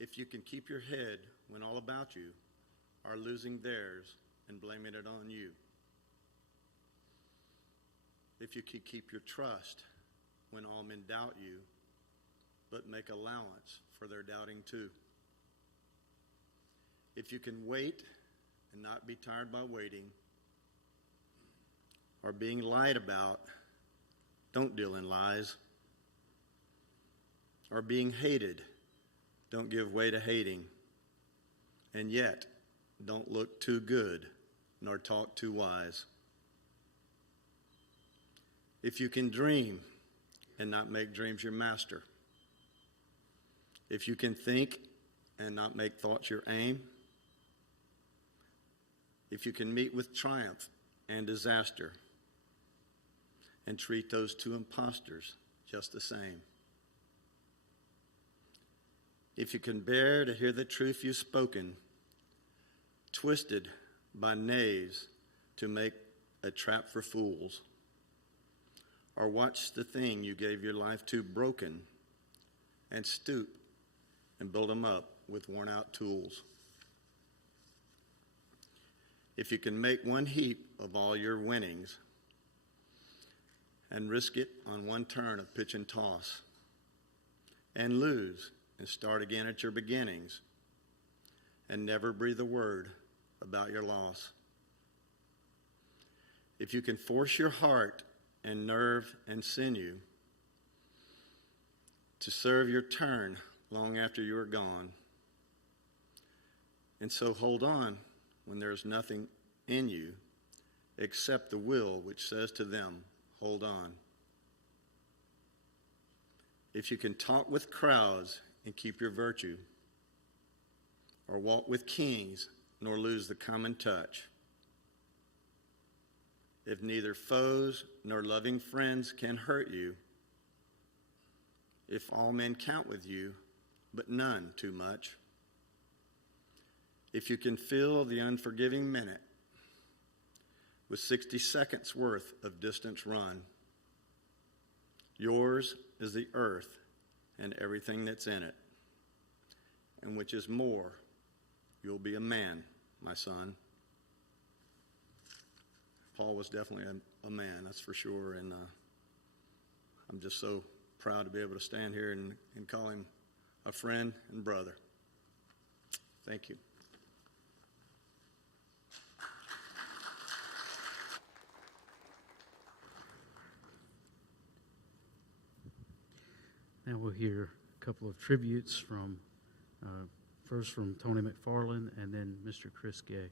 If you can keep your head when all about you are losing theirs and blaming it on you. If you can keep your trust when all men doubt you, but make allowance for their doubting too. If you can wait and not be tired by waiting, or being lied about, don't deal in lies. Or being hated, don't give way to hating. And yet, don't look too good, nor talk too wise. If you can dream and not make dreams your master. If you can think and not make thoughts your aim. If you can meet with triumph and disaster and treat those two impostors just the same. If you can bear to hear the truth you've spoken, twisted by knaves to make a trap for fools, or watch the thing you gave your life to broken and stoop and build them up with worn out tools. If you can make one heap of all your winnings and risk it on one turn of pitch and toss and lose and start again at your beginnings and never breathe a word about your loss. If you can force your heart and nerve and sinew to serve your turn long after you are gone, and so hold on when there is nothing in you except the will which says to them, hold on. If you can talk with crowds and keep your virtue, or walk with kings nor lose the common touch, if neither foes nor loving friends can hurt you, if all men count with you, but none too much, if you can fill the unforgiving minute with 60 seconds worth of distance run, yours is the earth and everything that's in it, and which is more, you'll be a man, my son. Paul was definitely a man, that's for sure, and I'm just so proud to be able to stand here and call him a friend and brother. Thank you. Now we'll hear a couple of tributes from, first from Tony McFarland and then Mr. Chris Gay.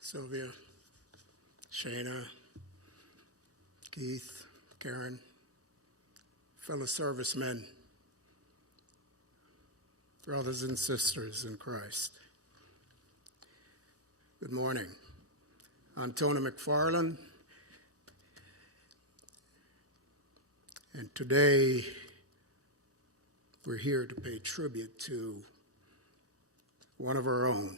Sylvia, Shana, Keith, Karen, fellow servicemen, brothers and sisters in Christ. Good morning. I'm Tony McFarland, and today we're here to pay tribute to one of our own.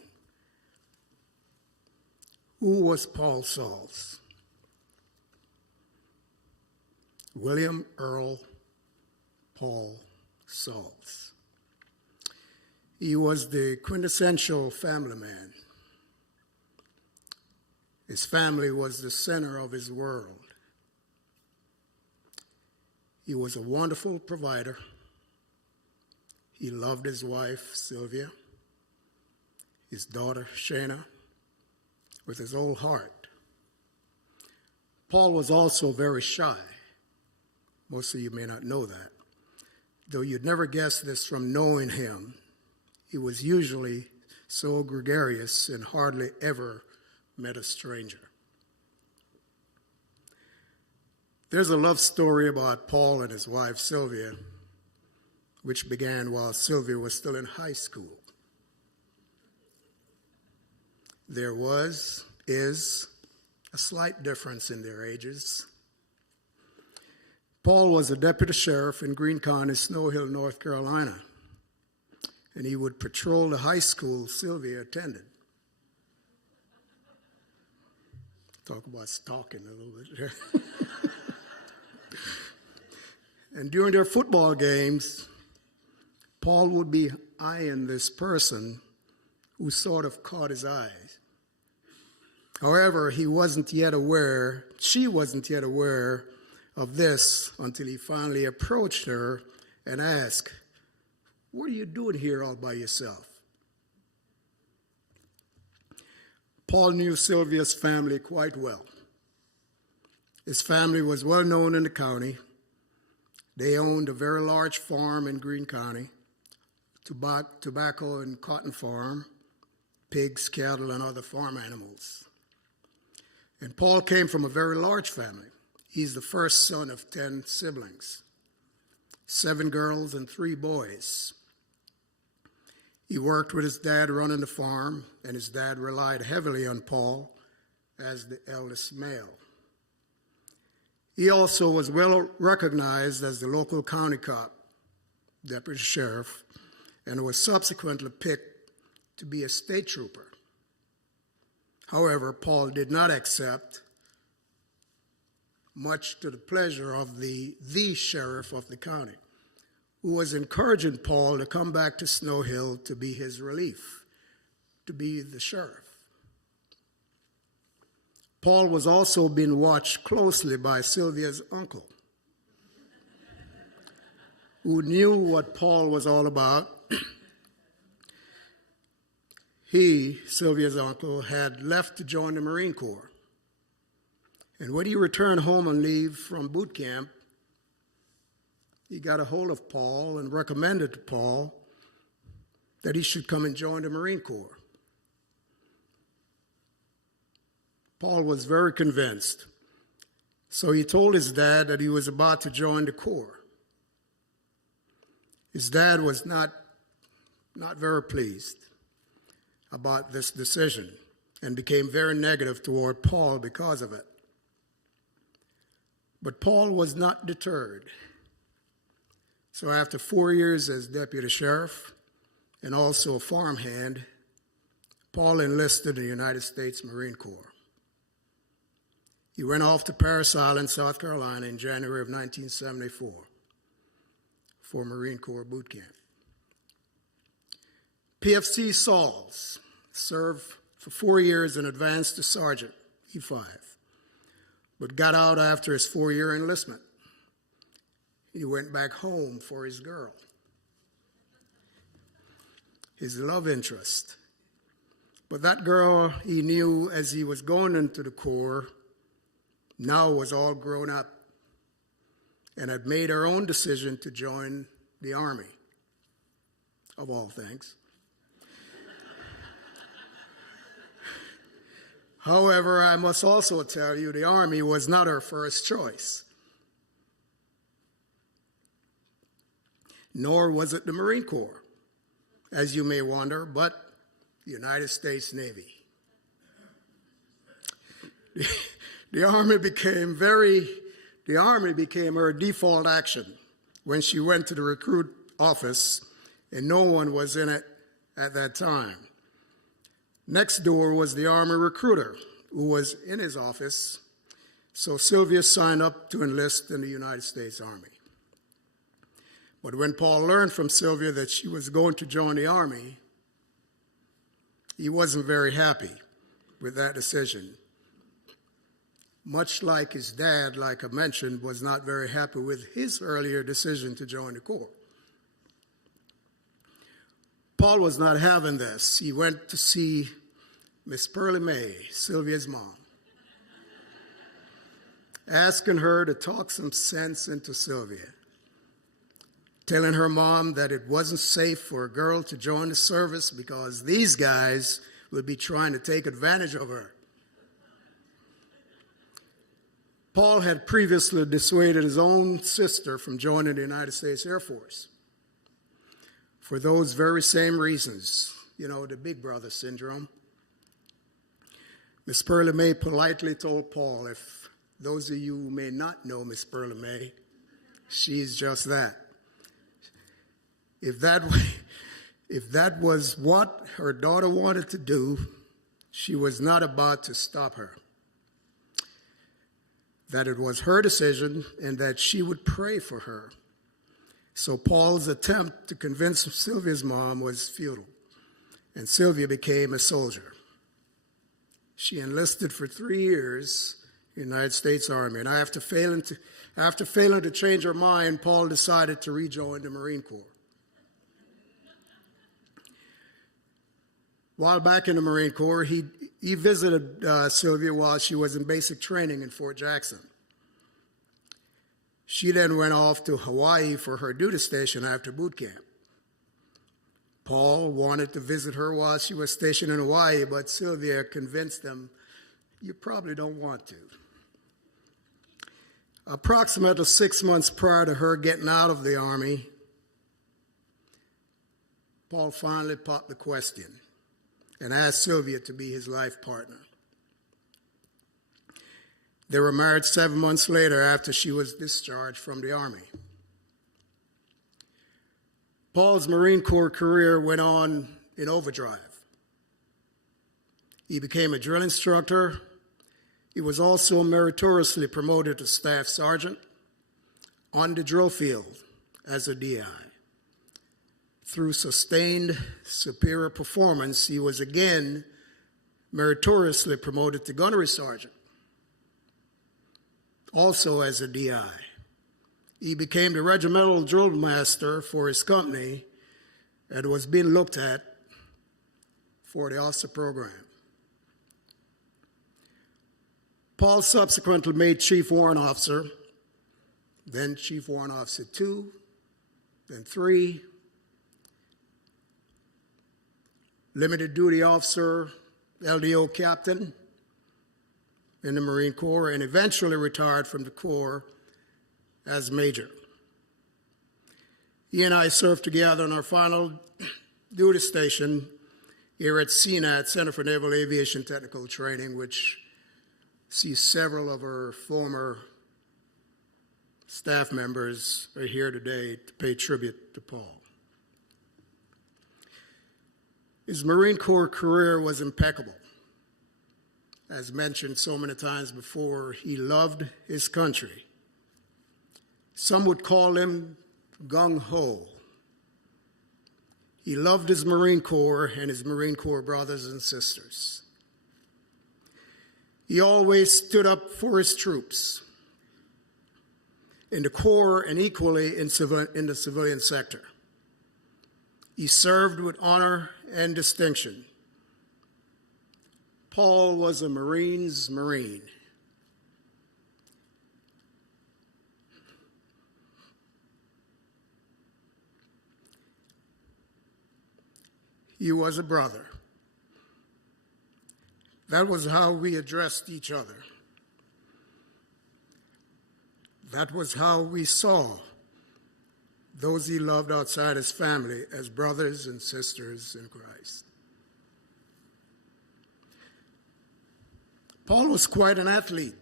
Who was Paul Sauls? William Earl Paul Sauls. He was the quintessential family man. His family was the center of his world. He was a wonderful provider. He loved his wife, Sylvia, his daughter, Shana, with his whole heart. Paul was also very shy. Most of you may not know that. Though you'd never guess this from knowing him, he was usually so gregarious and hardly ever met a stranger. There's a love story about Paul and his wife Sylvia, which began while Sylvia was still in high school. There is a slight difference in their ages. Paul was a deputy sheriff in Greene County, Snow Hill, North Carolina, and he would patrol the high school Sylvia attended. Talk about stalking a little bit there. And during their football games, Paul would be eyeing this person who sort of caught his eyes. However, she wasn't yet aware of this until he finally approached her and asked, "What are you doing here all by yourself?" Paul knew Sylvia's family quite well. His family was well known in the county. They owned a very large farm in Greene County, tobacco and cotton farm, pigs, cattle, and other farm animals. And Paul came from a very large family. He's the first son of 10 siblings, 7 girls and 3 boys. He worked with his dad running the farm, and his dad relied heavily on Paul as the eldest male. He also was well recognized as the local county cop, deputy sheriff, and was subsequently picked to be a state trooper. However, Paul did not accept, much to the pleasure of the sheriff of the county, who was encouraging Paul to come back to Snow Hill to be his relief, to be the sheriff. Paul was also being watched closely by Sylvia's uncle, who knew what Paul was all about. He, Sylvia's uncle, had left to join the Marine Corps. And when he returned home on leave from boot camp, he got a hold of Paul and recommended to Paul that he should come and join the Marine Corps. Paul was very convinced, so he told his dad that he was about to join the Corps. His dad was not very pleased about this decision and became very negative toward Paul because of it. But Paul was not deterred. So after 4 years as deputy sheriff and also a farmhand, Paul enlisted in the United States Marine Corps. He went off to Parris Island, South Carolina in January of 1974 for Marine Corps boot camp. PFC Sauls served for 4 years and advanced to sergeant, E5, but got out after his 4-year enlistment. He went back home for his girl, his love interest. But that girl he knew as he was going into the Corps now was all grown up and had made her own decision to join the Army, of all things. However, I must also tell you the Army was not her first choice, nor was it the Marine Corps, as you may wonder, but the United States Navy. The Army became her default action when she went to the recruit office, and no one was in it at that time. Next door was the Army recruiter, who was in his office, so Sylvia signed up to enlist in the United States Army. But when Paul learned from Sylvia that she was going to join the Army, he wasn't very happy with that decision. Much like his dad, like I mentioned, was not very happy with his earlier decision to join the Corps. Paul was not having this. He went to see Miss Pearlie May, Sylvia's mom, asking her to talk some sense into Sylvia, telling her mom that it wasn't safe for a girl to join the service because these guys would be trying to take advantage of her. Paul had previously dissuaded his own sister from joining the United States Air Force for those very same reasons, the big brother syndrome. Miss Pearlie May politely told Paul, if those of you who may not know Miss Pearlie May, She's just that. If that was what her daughter wanted to do, she was not about to stop her. That it was her decision and that she would pray for her. So Paul's attempt to convince Sylvia's mom was futile, and Sylvia became a soldier. She enlisted for 3 years in the United States Army, and after failing to change her mind, Paul decided to rejoin the Marine Corps. While back in the Marine Corps, he visited Sylvia while she was in basic training in Fort Jackson. She then went off to Hawaii for her duty station after boot camp. Paul wanted to visit her while she was stationed in Hawaii, but Sylvia convinced him, "You probably don't want to." Approximately 6 months prior to her getting out of the Army, Paul finally popped the question and asked Sylvia to be his life partner. They were married 7 months later after she was discharged from the Army. Paul's Marine Corps career went on in overdrive. He became a drill instructor. He was also meritoriously promoted to staff sergeant on the drill field as a DI. Through sustained superior performance, he was again meritoriously promoted to gunnery sergeant, also as a DI. He became the regimental drill master for his company and was being looked at for the officer program. Paul subsequently made Chief Warrant Officer, then Chief Warrant Officer 2, then 3, Limited Duty Officer, LDO Captain in the Marine Corps, and eventually retired from the Corps as Major. He and I served together on our final duty station here at CNAT, Center for Naval Aviation Technical Training, which sees several of our former staff members are here today to pay tribute to Paul. His Marine Corps career was impeccable. As mentioned so many times before, he loved his country. Some would call him gung-ho. He loved his Marine Corps and his Marine Corps brothers and sisters. He always stood up for his troops in the Corps and equally in the civilian sector. He served with honor and distinction. Paul was a Marine's Marine. He was a brother. That was how we addressed each other. That was how we saw those he loved outside his family as brothers and sisters in Christ. Paul was quite an athlete.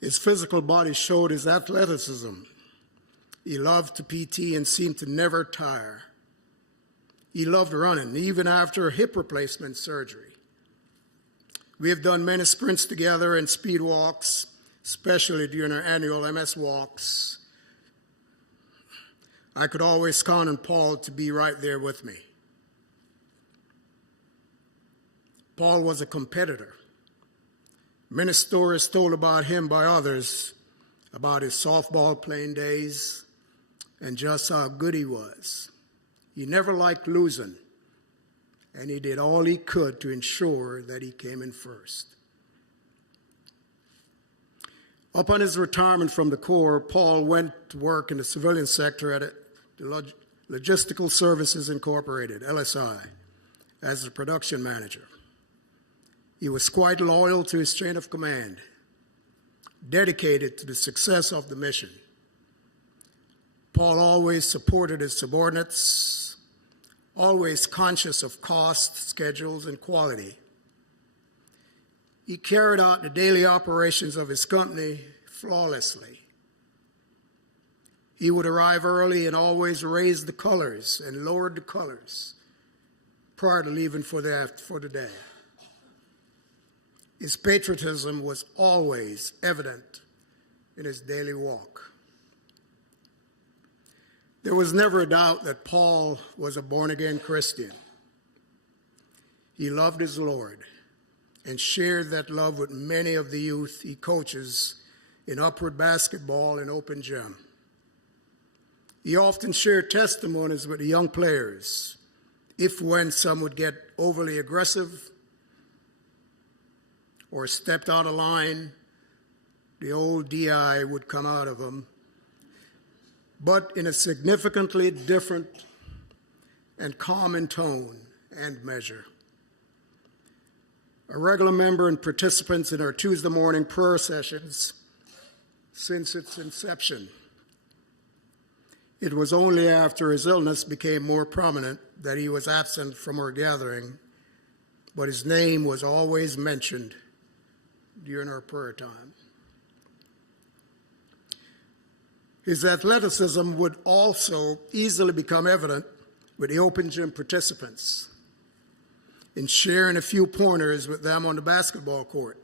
His physical body showed his athleticism. He loved to PT and seemed to never tire. He loved running, even after hip replacement surgery. We have done many sprints together and speed walks, especially during our annual MS walks. I could always count on Paul to be right there with me. Paul was a competitor. Many stories told about him by others, about his softball playing days and just how good he was. He never liked losing, and he did all he could to ensure that he came in first. Upon his retirement from the Corps, Paul went to work in the civilian sector at the Logistical Services Incorporated, LSI, as the production manager. He was quite loyal to his chain of command, dedicated to the success of the mission. Paul always supported his subordinates, always conscious of cost, schedules, and quality. He carried out the daily operations of his company flawlessly. He would arrive early and always raise the colors and lowered the colors prior to leaving for the day. His patriotism was always evident in his daily walk. There was never a doubt that Paul was a born-again Christian. He loved his Lord and shared that love with many of the youth he coaches in Upward Basketball and Open Gym. He often shared testimonies with the young players when some would get overly aggressive or stepped out of line, the old DI would come out of them, but in a significantly different and common tone and measure. A regular member and participant in our Tuesday morning prayer sessions since its inception. It was only after his illness became more prominent that he was absent from our gathering, but his name was always mentioned during our prayer time. His athleticism would also easily become evident with the open gym participants in sharing a few pointers with them on the basketball court.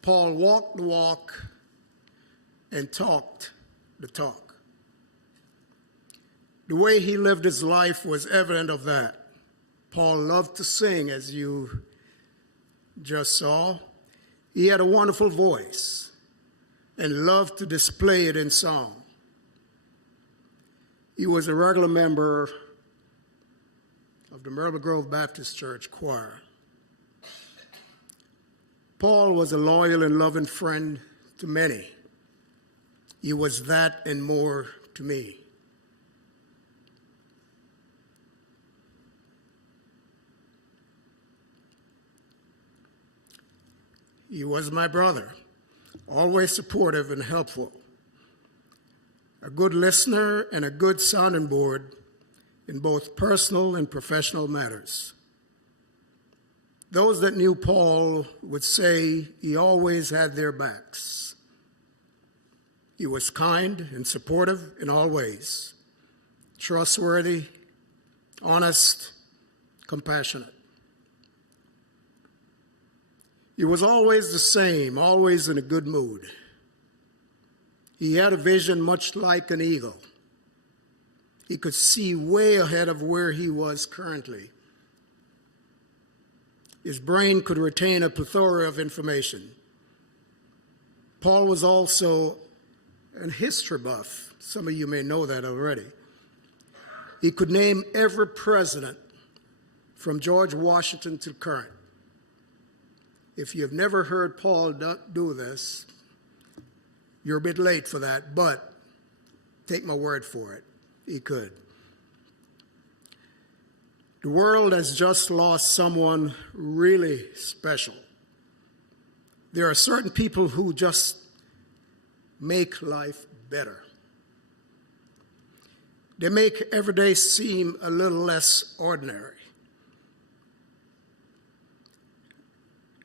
Paul walked the walk and talked the talk. The way he lived his life was evident of that. Paul loved to sing, as you just saw. He had a wonderful voice and loved to display it in song. He was a regular member of the Myrtle Grove Baptist Church choir. Paul was a loyal and loving friend to many. He was that and more to me. He was my brother, always supportive and helpful, a good listener and a good sounding board in both personal and professional matters. Those that knew Paul would say he always had their backs. He was kind and supportive in all ways, trustworthy, honest, compassionate. He was always the same, always in a good mood. He had a vision much like an eagle. He could see way ahead of where he was currently. His brain could retain a plethora of information. Paul was also an history buff. Some of you may know that already. He could name every president from George Washington to current. If you've never heard Paul do this, you're a bit late for that, but take my word for it, he could. The world has just lost someone really special. There are certain people who just make life better. They make every day seem a little less ordinary.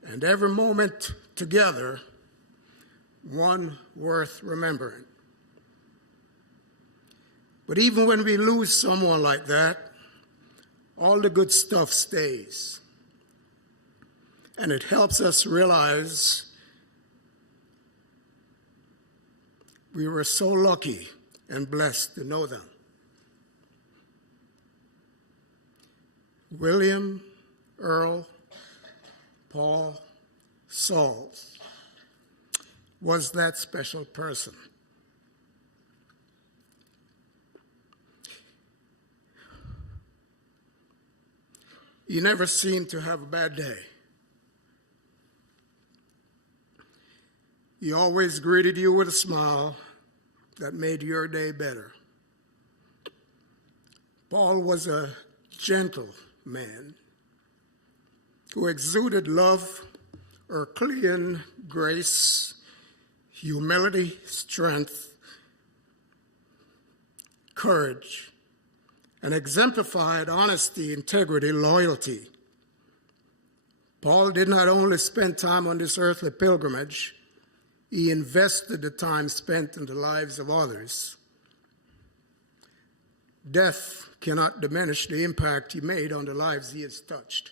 And every moment together, one worth remembering. But even when we lose someone like that, all the good stuff stays. And it helps us realize we were so lucky and blessed to know them. William, Earl, Paul, Sauls was that special person. He never seemed to have a bad day. He always greeted you with a smile that made your day better. Paul was a gentle man who exuded love, Herculean grace, humility, strength, courage, and exemplified honesty, integrity, loyalty. Paul did not only spend time on this earthly pilgrimage, He invested the time spent in the lives of others. Death cannot diminish the impact he made on the lives he has touched.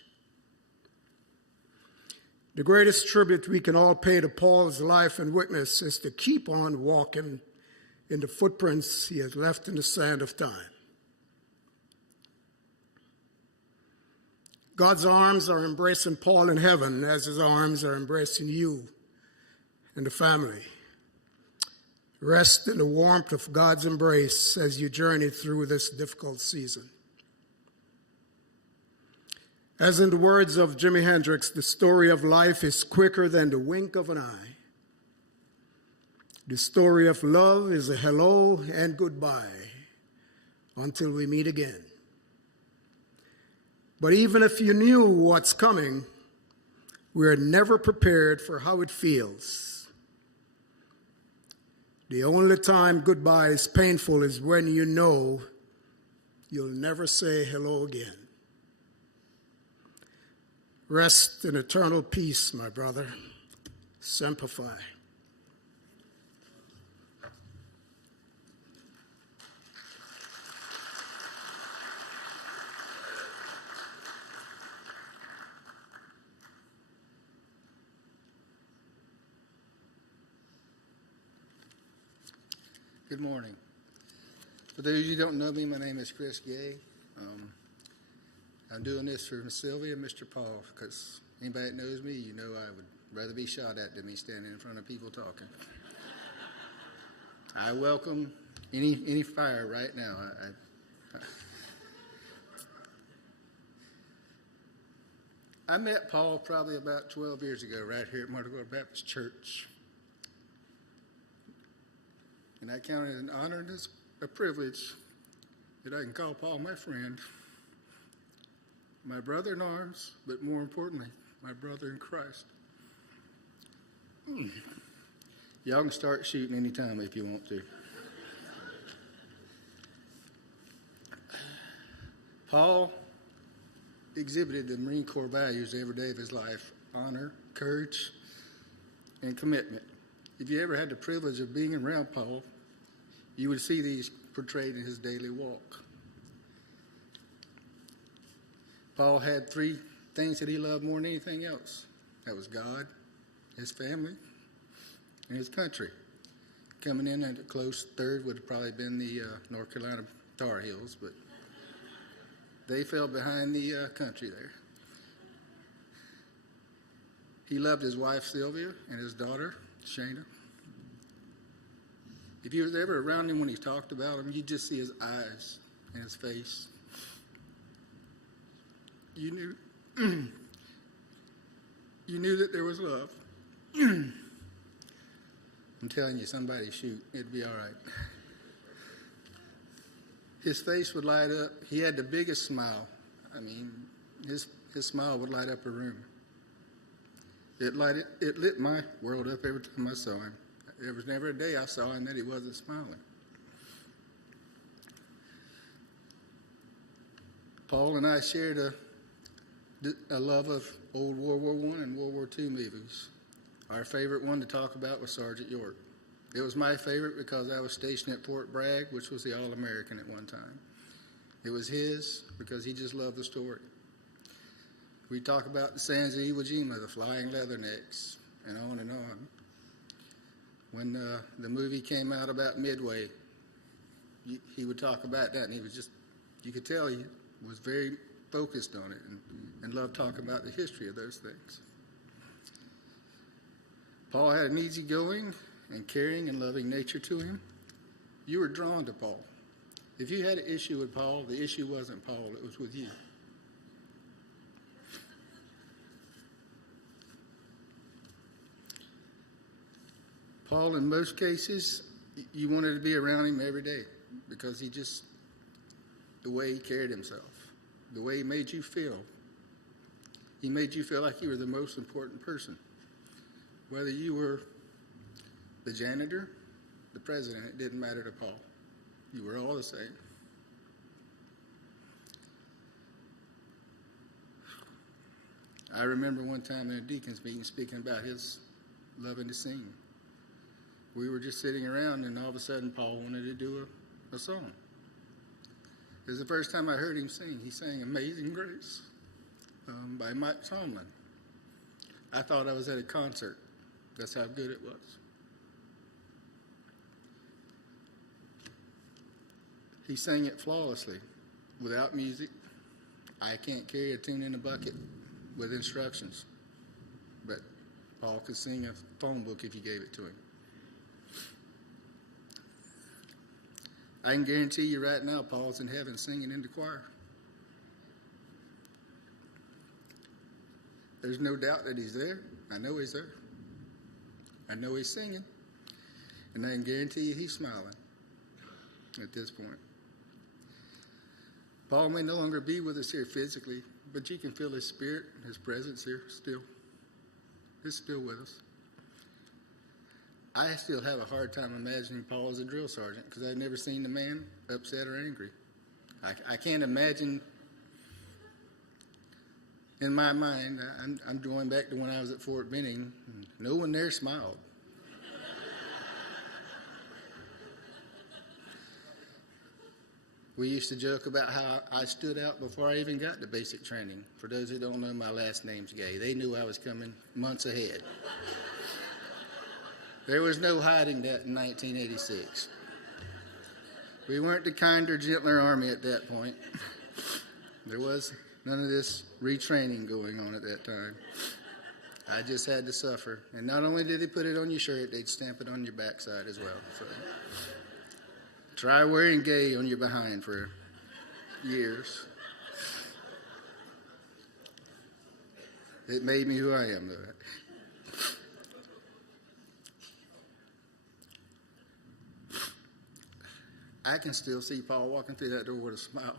The greatest tribute we can all pay to Paul's life and witness is to keep on walking in the footprints he has left in the sand of time. God's arms are embracing Paul in heaven as his arms are embracing you and the family. Rest in the warmth of God's embrace as you journey through this difficult season. As in the words of Jimi Hendrix, the story of life is quicker than the wink of an eye. The story of love is a hello and goodbye until we meet again. But even if you knew what's coming, we're never prepared for how it feels. The only time goodbye is painful is when you know you'll never say hello again. Rest in eternal peace, my brother. Semper Fi. Good morning. For those of you who don't know me, my name is Chris Gay. I'm doing this for Miss Sylvia and Mr. Paul, because anybody that knows me, you know I would rather be shot at than me standing in front of people talking. I welcome any fire right now. I met Paul probably about 12 years ago right here at Myrtle Baptist Church. And I count it an honor and a privilege that I can call Paul my friend, my brother in arms, but more importantly, my brother in Christ. Y'all can start shooting anytime if you want to. Paul exhibited the Marine Corps values every day of his life: honor, courage, and commitment. If you ever had the privilege of being around Paul, you would see these portrayed in his daily walk. Paul had three things that he loved more than anything else. That was God, his family, and his country. Coming in at a close third would have probably been the North Carolina Tar Heels, but they fell behind the country there. He loved his wife, Sylvia, and his daughter, Shana. If you was ever around him when he talked about them, you'd just see his eyes and his face. You knew that there was love. I'm telling you, somebody shoot, it'd be all right. His face would light up. He had the biggest smile. I mean, his smile would light up a room. It lit my world up every time I saw him. There was never a day I saw him that he wasn't smiling. Paul and I shared a love of old World War I and World War II movies. Our favorite one to talk about was Sergeant York. It was my favorite because I was stationed at Fort Bragg, which was the All-American at one time. It was his because he just loved the story. We talk about the sands of Iwo Jima, the flying leathernecks, and on and on. When the movie came out about Midway, he would talk about that, and he was just, you could tell he was very focused on it and loved talking about the history of those things. Paul had an easygoing and caring and loving nature to him. You were drawn to Paul. If you had an issue with Paul, the issue wasn't Paul, it was with you. Paul, in most cases, you wanted to be around him every day because the way he carried himself, the way he made you feel. He made you feel like you were the most important person. Whether you were the janitor, the president, it didn't matter to Paul. You were all the same. I remember one time in a deacon's meeting speaking about his loving to sing. we were just sitting around, and all of a sudden Paul wanted to do a song. It was the first time I heard him sing. He sang Amazing Grace by Mike Tomlin. I thought I was at a concert. That's how good it was. He sang it flawlessly, without music. I can't carry a tune in a bucket with instructions, but Paul could sing a phone book if you gave it to him. I can guarantee you right now, Paul's in heaven singing in the choir. There's no doubt that he's there. I know he's there. I know he's singing. And I can guarantee you he's smiling at this point. Paul may no longer be with us here physically, but you can feel his spirit, his presence here still. He's still with us. I still have a hard time imagining Paul as a drill sergeant because I've never seen the man upset or angry. I can't imagine, in my mind, I'm going back to when I was at Fort Benning, and no one there smiled. We used to joke about how I stood out before I even got to basic training. For those who don't know, my last name's Gay. They knew I was coming months ahead. There was no hiding that in 1986. We weren't the kinder, gentler army at that point. There was none of this retraining going on at that time. I just had to suffer. And not only did they put it on your shirt, they'd stamp it on your backside as well. So try wearing Gay on your behind for years. It made me who I am, though. I can still see Paul walking through that door with a smile.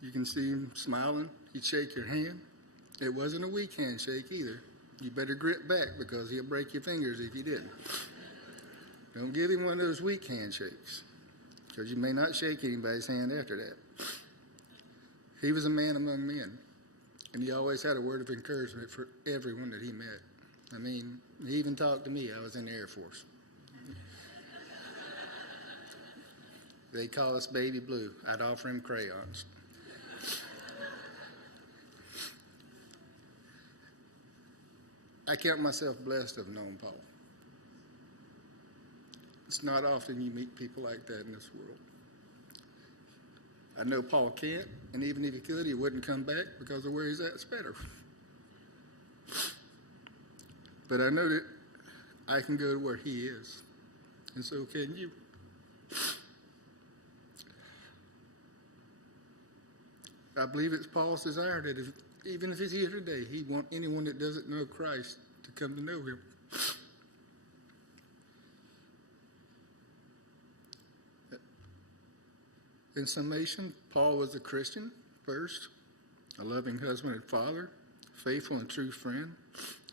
You can see him smiling. He'd shake your hand. It wasn't a weak handshake either. You better grip back because he'll break your fingers if you didn't. Don't give him one of those weak handshakes because you may not shake anybody's hand after that. He was a man among men. And he always had a word of encouragement for everyone that he met. I mean, he even talked to me. I was in the Air Force. They call us Baby Blue. I'd offer him crayons. I count myself blessed to have known Paul. It's not often you meet people like that in this world. I know Paul can't, and even if he could, he wouldn't come back because of where he's at is better. But I know that I can go to where he is, and so can you. I believe it's Paul's desire that even if he's here today, he'd want anyone that doesn't know Christ to come to know him. In summation, Paul was a Christian first, a loving husband and father, faithful and true friend,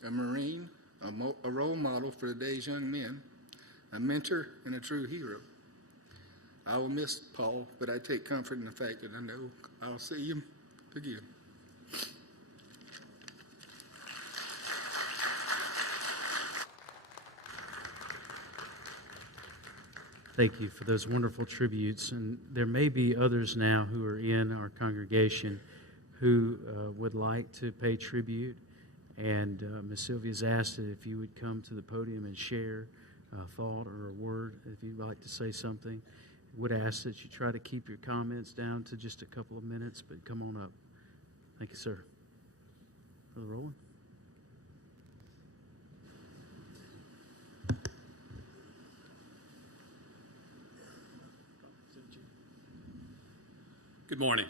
a Marine, a role model for today's young men, a mentor, and a true hero. I will miss Paul, but I take comfort in the fact that I know I'll see him again. Thank you for those wonderful tributes. And there may be others now who are in our congregation who would like to pay tribute. And Ms. Sylvia's asked that if you would come to the podium and share a thought or a word, if you'd like to say something. Would ask that you try to keep your comments down to just a couple of minutes, but come on up. Thank you, sir. Brother Roland. Good morning.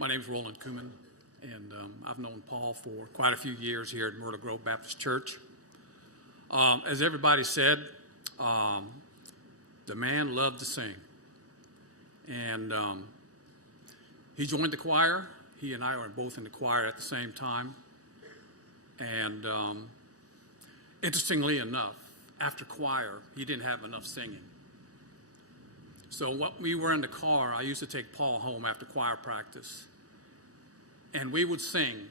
My name is Roland Kuhman, and I've known Paul for quite a few years here at Myrtle Grove Baptist Church. As everybody said, the man loved to sing, and he joined the choir. He and I were both in the choir at the same time, and interestingly enough, after choir, he didn't have enough singing. So when we were in the car, I used to take Paul home after choir practice. And we would sing.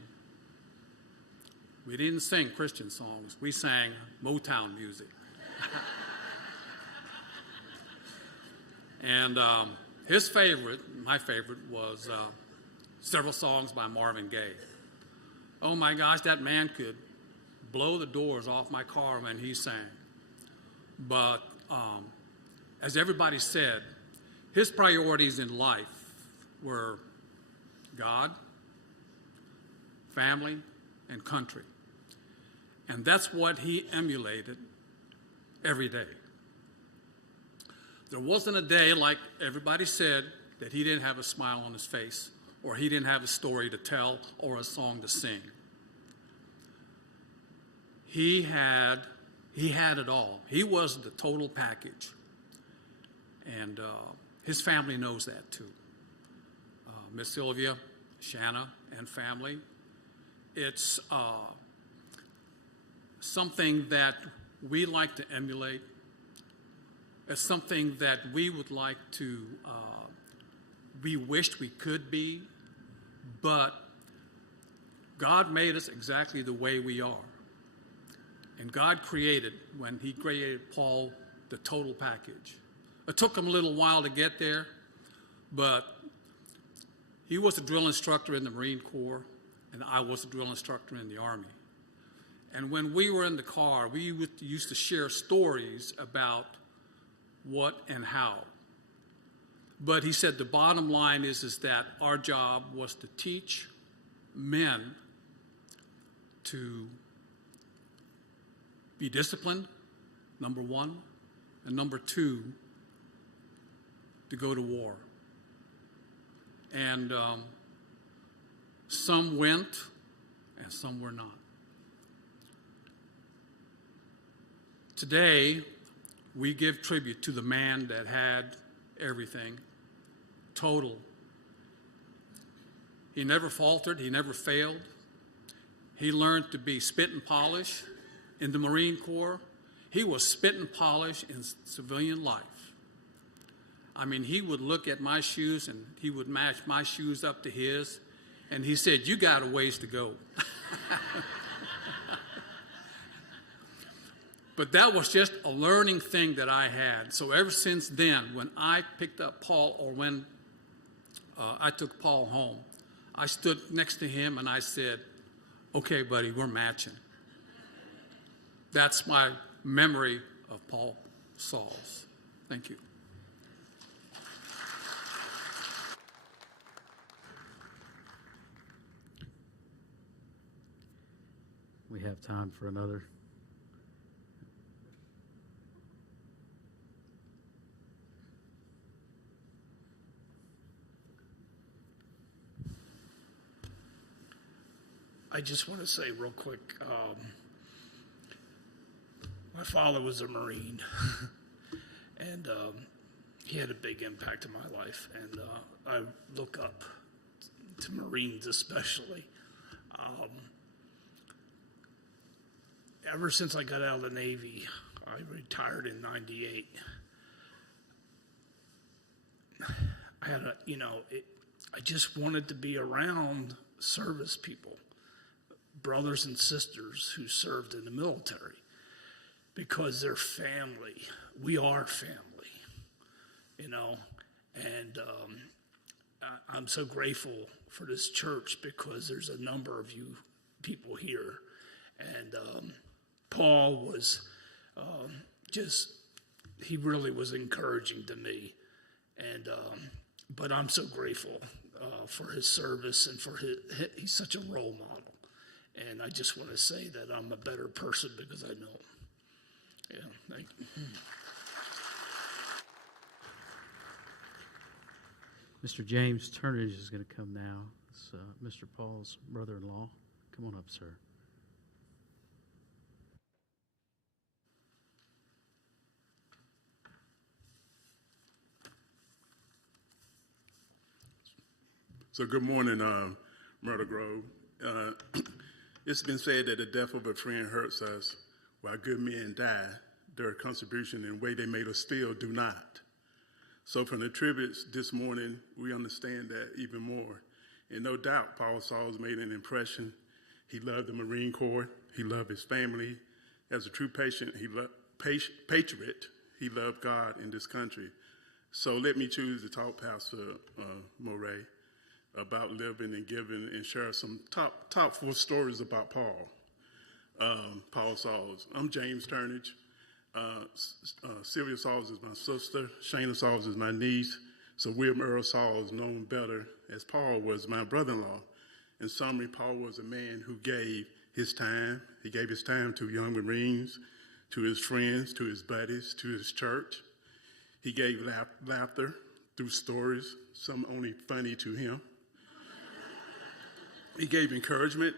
We didn't sing Christian songs. We sang Motown music. And his favorite, my favorite, was several songs by Marvin Gaye. Oh my gosh, that man could blow the doors off my car when he sang. But as everybody said, his priorities in life were God, family, and country. And that's what he emulated every day. There wasn't a day, like everybody said, that he didn't have a smile on his face, or he didn't have a story to tell, or a song to sing. He had it all. He was the total package. And his family knows that too. Miss Sylvia, Shanna, and family. It's something that we like to emulate. It's something that we would like to, we wished we could be, but God made us exactly the way we are. And God created, when he created Paul, the total package. It took him a little while to get there, but he was a drill instructor in the Marine Corps, and I was a drill instructor in the Army. And when we were in the car, we used to share stories about what and how. But he said the bottom line is that our job was to teach men to be disciplined, number one, and number two, to go to war. And some went and some were not. Today, we give tribute to the man that had everything, total. He never faltered, he never failed. He learned to be spit and polish in the Marine Corps. He was spit and polish in civilian life. I mean, he would look at my shoes and he would match my shoes up to his, and he said, "You got a ways to go." But that was just a learning thing that I had. So ever since then, when I picked up Paul, or when I took Paul home, I stood next to him and I said, "Okay, buddy, we're matching." That's my memory of Paul Sauls. Thank you. We have time for another. I just want to say real quick, my father was a Marine, and he had a big impact in my life, and I look up to Marines especially. Ever since I got out of the Navy, I retired in '98. I had I just wanted to be around service people, brothers and sisters who served in the military, because they're family. We are family, and I'm so grateful for this church, because there's a number of you people here, and Paul was he really was encouraging to me, and but I'm so grateful for his service, and for he's such a role model. And I just want to say that I'm a better person because I know him. Yeah, thank you. Mr. James Turnage is going to come now. It's Mr. Paul's brother-in-law. Come on up, sir. So good morning, Myrtle Grove. It's been said that the death of a friend hurts us, while good men die. Their contribution in a way they made us still do not. So from the tributes this morning, we understand that even more. And no doubt, Paul Sauls made an impression. He loved the Marine Corps. He loved his family. As a true patriot, he loved God in this country. So let me choose to talk, Pastor Moray, about living and giving and share some top 4 stories about Paul Sauls. I'm James Turnage. Sylvia Sauls is my sister. Shayna Sauls is my niece. So William Earl Sauls, known better as Paul, was my brother-in-law. In summary, Paul was a man who gave his time. He gave his time to young Marines, to his friends, to his buddies, to his church. He gave laughter through stories, some only funny to him. He gave encouragement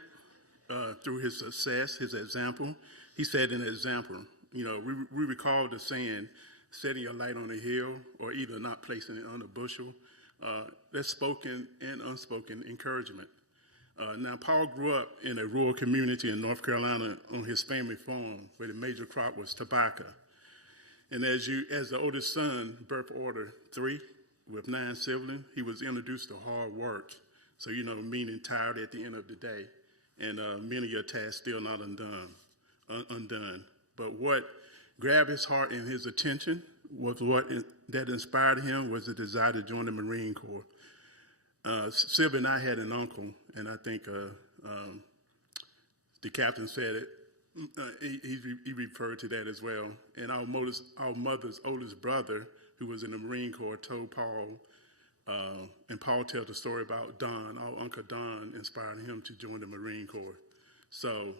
through his success, his example. He set an example. You know, we recall the saying, setting your light on a hill or either not placing it on a bushel. That's spoken and unspoken encourage,ment. Now, Paul grew up in a rural community in North Carolina on his family farm where the major crop was tobacco. And as the oldest son, birth order 3, with 9 siblings, he was introduced to hard work. So, you know, meaning tired at the end of the day. And many of your tasks still not undone. But what grabbed his heart and his attention was that inspired him was the desire to join the Marine Corps. Sylvia and I had an uncle, and I think the captain said it. He referred to that as well. And our mother's oldest brother, who was in the Marine Corps, told Paul, and Paul tells the story about Don. Our Uncle Don inspired him to join the Marine Corps. So,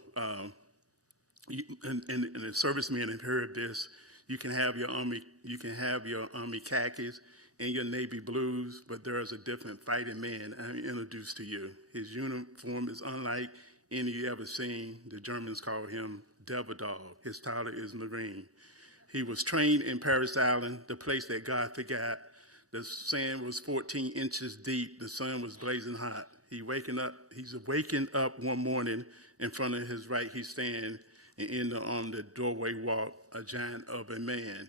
and the servicemen have heard this. You can have your Army khakis and your Navy blues, but there is a different fighting man I'm introduced to you. His uniform is unlike any you ever seen. The Germans call him Devil Dog. His title is Marine. He was trained in Paris Island, the place that God forgot. The sand was 14 inches deep. The sun was blazing hot. He's waking up one morning. In front of his right, he stands, and in the doorway walked a giant of a man.